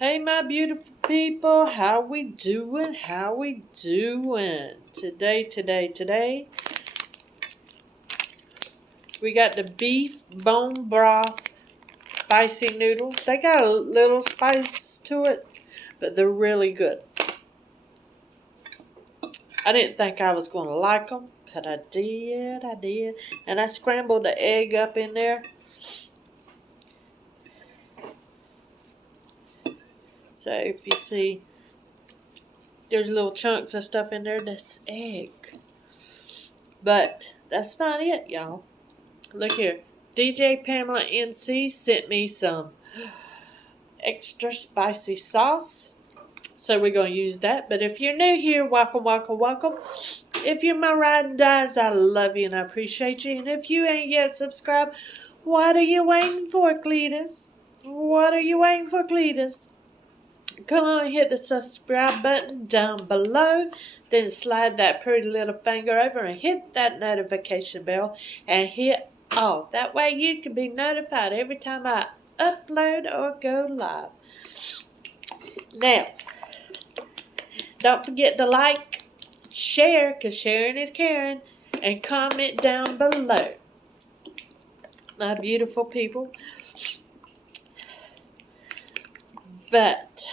Hey, my beautiful people, how we doing? How we doing? Today, we got the beef bone broth spicy noodles. They got a little spice to it, but they're really good. I didn't think I was going to like them, but I did. And I scrambled the egg up in there. So if you see, there's little chunks of stuff in there. That's egg. But that's not it, y'all. Look here. DJ Pamela NC sent me some extra spicy sauce. So we're going to use that. But if you're new here, welcome. If you're my ride and dies, I love you and I appreciate you. And if you ain't yet subscribed, what are you waiting for, Cletus? What are you waiting for, Cletus? Come on, hit the subscribe button down below. Then slide that pretty little finger over and hit that notification bell. And hit all. That way you can be notified every time I upload or go live. Now, don't forget to like, share, because sharing is caring. And comment down below. My beautiful people. But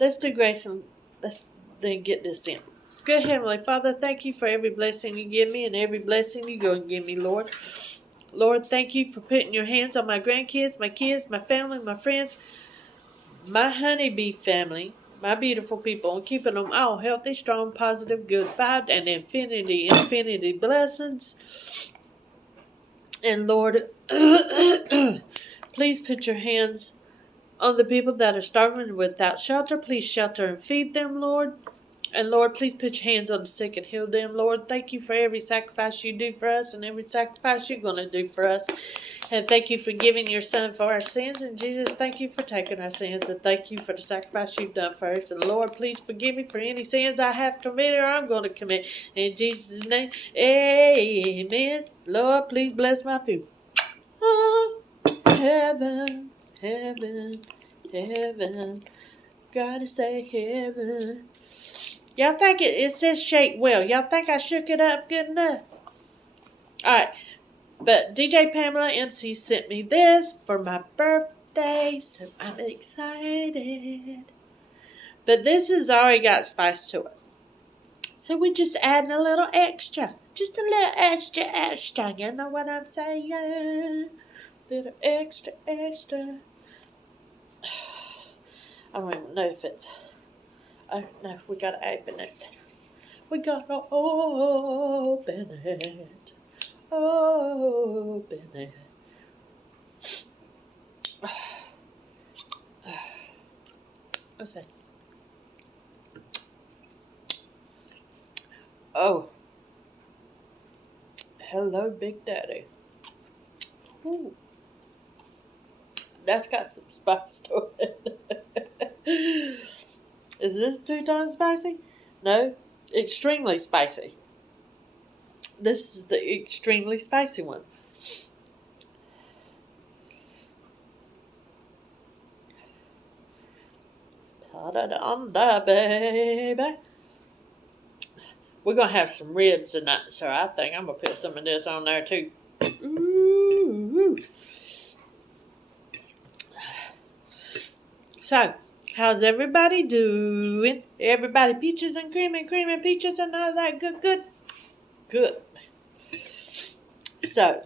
let's do grace and let's then get this in. Good Heavenly Father, thank you for every blessing you give me and every blessing you're going to give me, Lord. Lord, thank you for putting your hands on my grandkids, my kids, my family, my friends, my honeybee family, my beautiful people, and keeping them all healthy, strong, positive, good vibes, and infinity blessings. And Lord, please put your hands on the people that are starving without shelter. Please shelter and feed them, Lord. And Lord, please put your hands on the sick and heal them, Lord. Thank you for every sacrifice you do for us and every sacrifice you're going to do for us. And thank you for giving your son for our sins. And Jesus, thank you for taking our sins. And thank you for the sacrifice you've done for us. And Lord, please forgive me for any sins I have committed or I'm going to commit. In Jesus' name, amen. Lord, please bless my people. Oh, heaven, heaven, heaven. Gotta say heaven. Y'all think it says shake well. Y'all think I shook it up good enough? Alright. But DJ Pamela MC sent me this for my birthday. So I'm excited. But this has already got spice to it. So we're just adding a little extra. Just a little extra. You know what I'm saying? Little extra. I don't even know if it's... Oh, no, we gotta open it. We gotta open it. Open it. What's that? Oh. Hello, Big Daddy. Ooh. That's got some spice to it. Is this 2 times spicy? No. Extremely spicy. This is the extremely spicy one. Put it on there, baby. We're going to have some ribs tonight, so I think I'm going to put some of this on there too. Ooh. So, how's everybody doing? Everybody peaches and cream and peaches and all that good. So,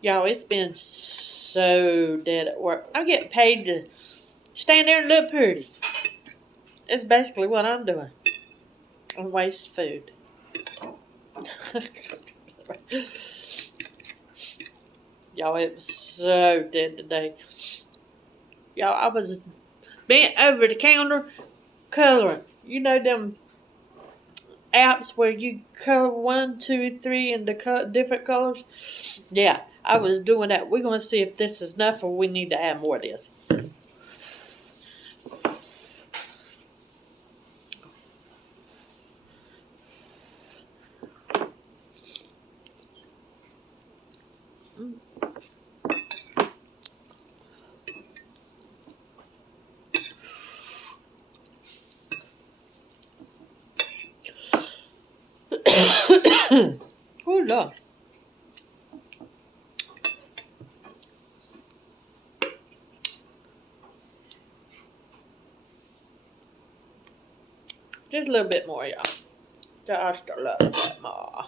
y'all, it's been so dead at work. I'm getting paid to stand there and look pretty. It's basically what I'm doing. And waste food. Y'all, it was so dead today. Y'all, I was bent over the counter coloring. You know them apps where you color 1, 2, 3 in the different colors? Yeah, I was doing that. We're going to see if this is enough or we need to add more of this. Oh, Lord. Just a little bit more, y'all. Just a little bit more.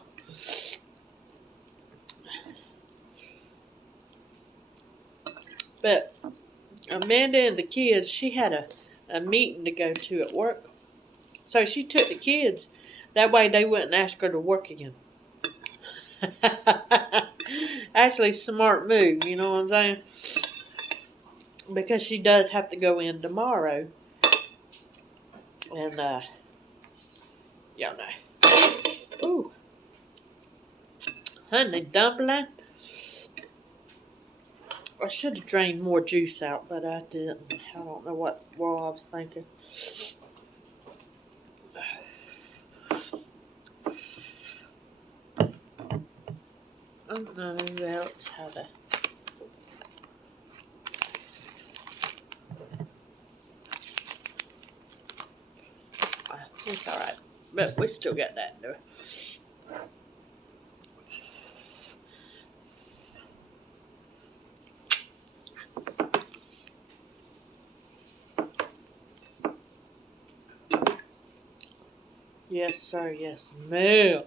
But Amanda and the kids, she had a meeting to go to at work. So she took the kids. That way they wouldn't ask her to work again. Actually, smart move, you know what I'm saying? Because she does have to go in tomorrow. And, y'all know. Ooh. Honey dumpling. I should have drained more juice out, but I didn't. I don't know what I was thinking. I don't know who else had a... It's alright. But we still got that to do. Yes, sir. Yes, ma'am.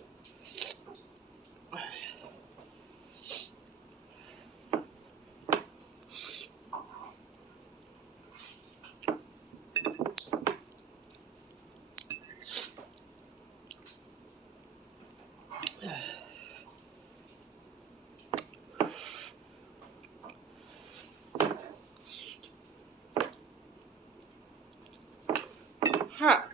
Hot.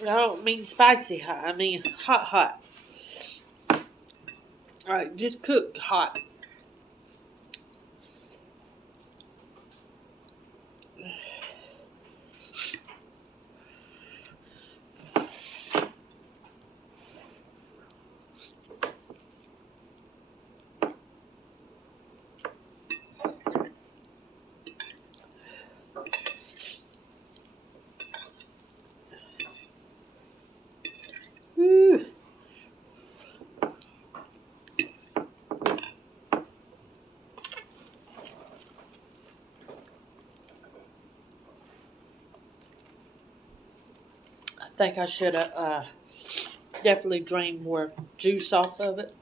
I don't mean spicy hot. I mean hot. Alright, just cook hot. Woo. I think I should have definitely drained more juice off of it.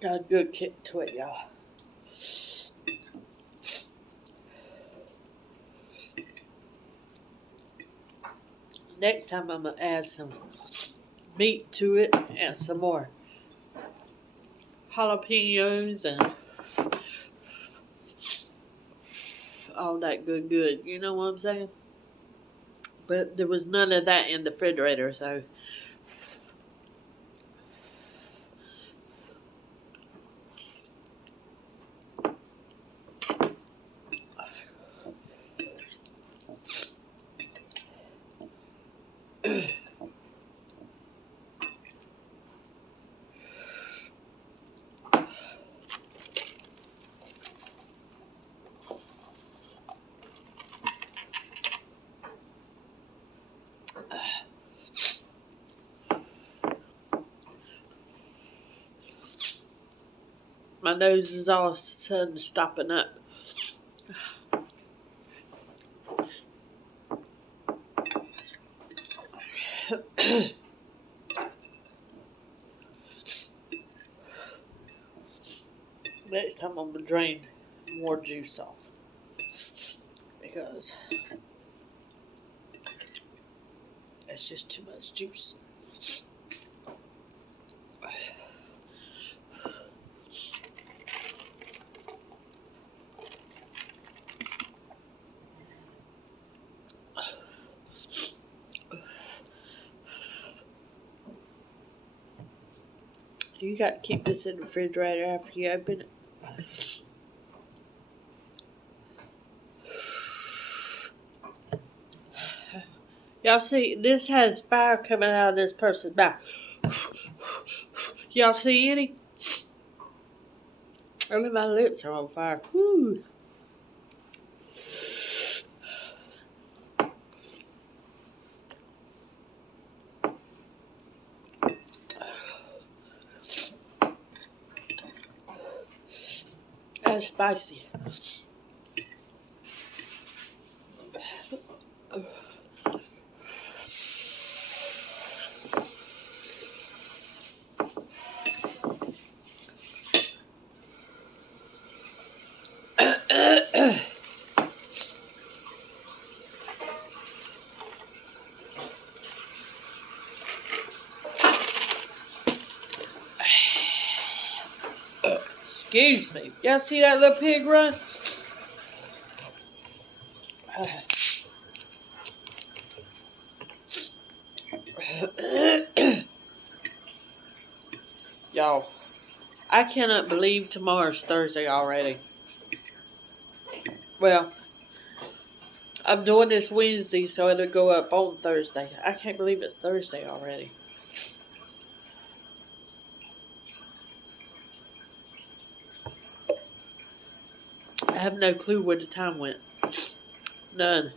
Got a good kick to it, y'all. Next time I'm going to add some meat to it and some more jalapenos and all that good. You know what I'm saying? But there was none of that in the refrigerator, so... My nose is all of a sudden stopping up. Next time I'm going to drain more juice off. Because it's just too much juice. You got to keep this in the refrigerator after you open it. Y'all see, this has fire coming out of this person's mouth. Y'all see any? Only my lips are on fire. Whew. That's spicy. Excuse me. Y'all see that little pig run? Y'all, I cannot believe tomorrow's Thursday already. Well, I'm doing this Wednesday, so it'll go up on Thursday. I can't believe it's Thursday already. I have no clue where the time went. None.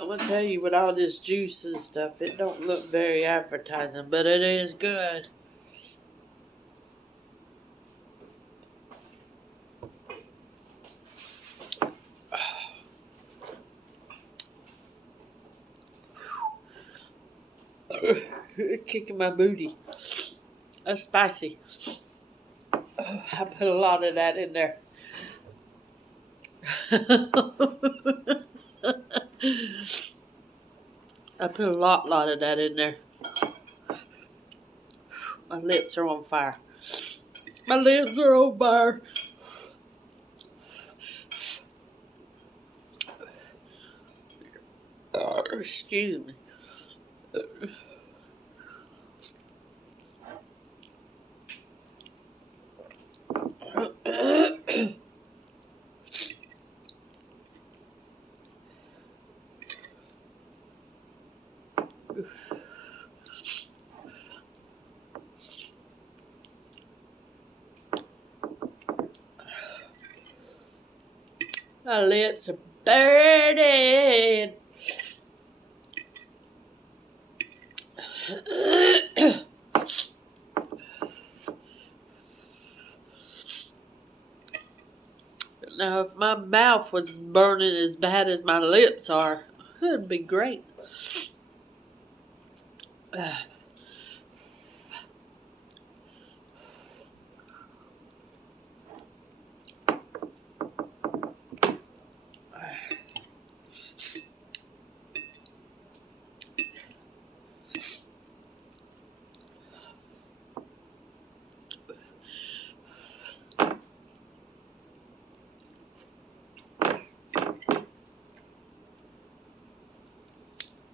I'm gonna tell you, with all this juice and stuff, it don't look very appetizing, but it is good. Kicking my booty. That's spicy. I put a lot of that in there. I put a lot of that in there. My lips are on fire. My lips are on fire. Excuse me. My lips are burning. Now, if my mouth was burning as bad as my lips are, it'd be great.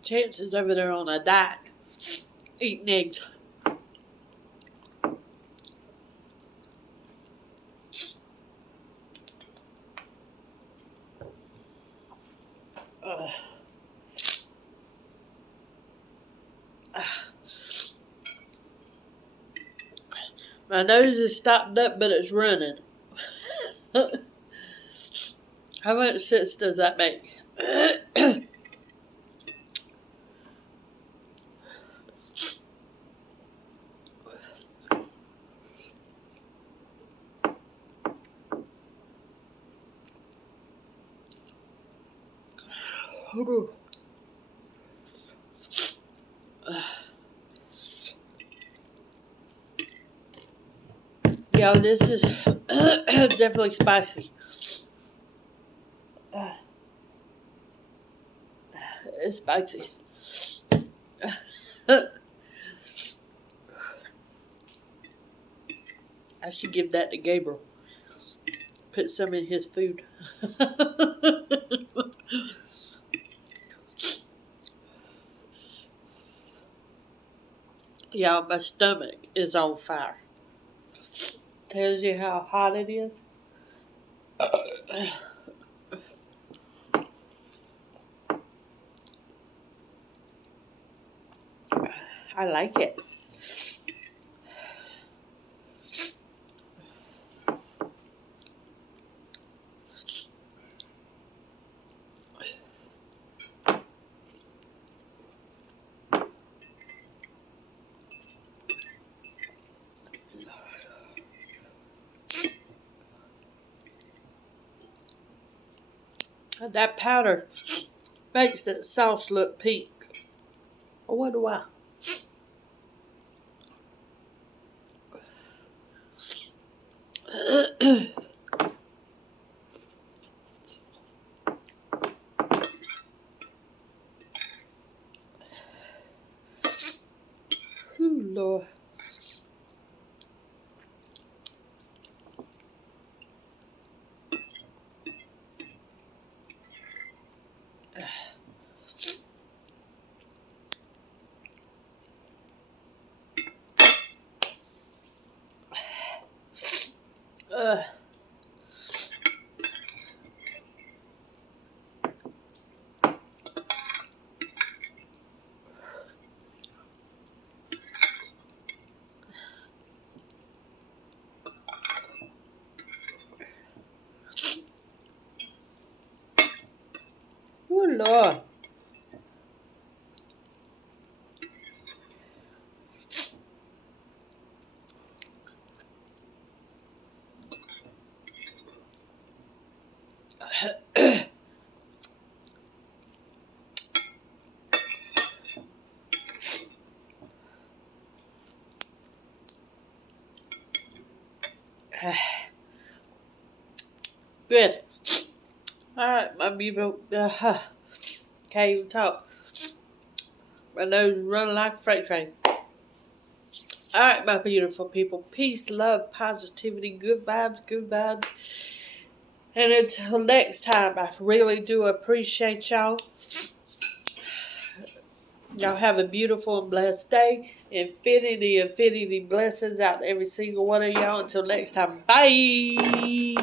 Chances over there on a diet, eating eggs. My nose is stopped up, but it's running. How much sense does that make? Yeah, this is definitely spicy. It's spicy. I should give that to Gabriel. Put some in his food. Y'all, my stomach is on fire. Tells you how hot it is. I like it. That powder makes that sauce look pink. I wonder why. Ooh, Lord. Uh, oh, Lord. Good. Alright, my beautiful. Can't even talk. My nose is running like a freight train. Alright, my beautiful people. Peace, love, positivity, good vibes, good vibes. And until next time, I really do appreciate y'all. Y'all have a beautiful and blessed day. Infinity blessings out to every single one of y'all. Until next time, bye.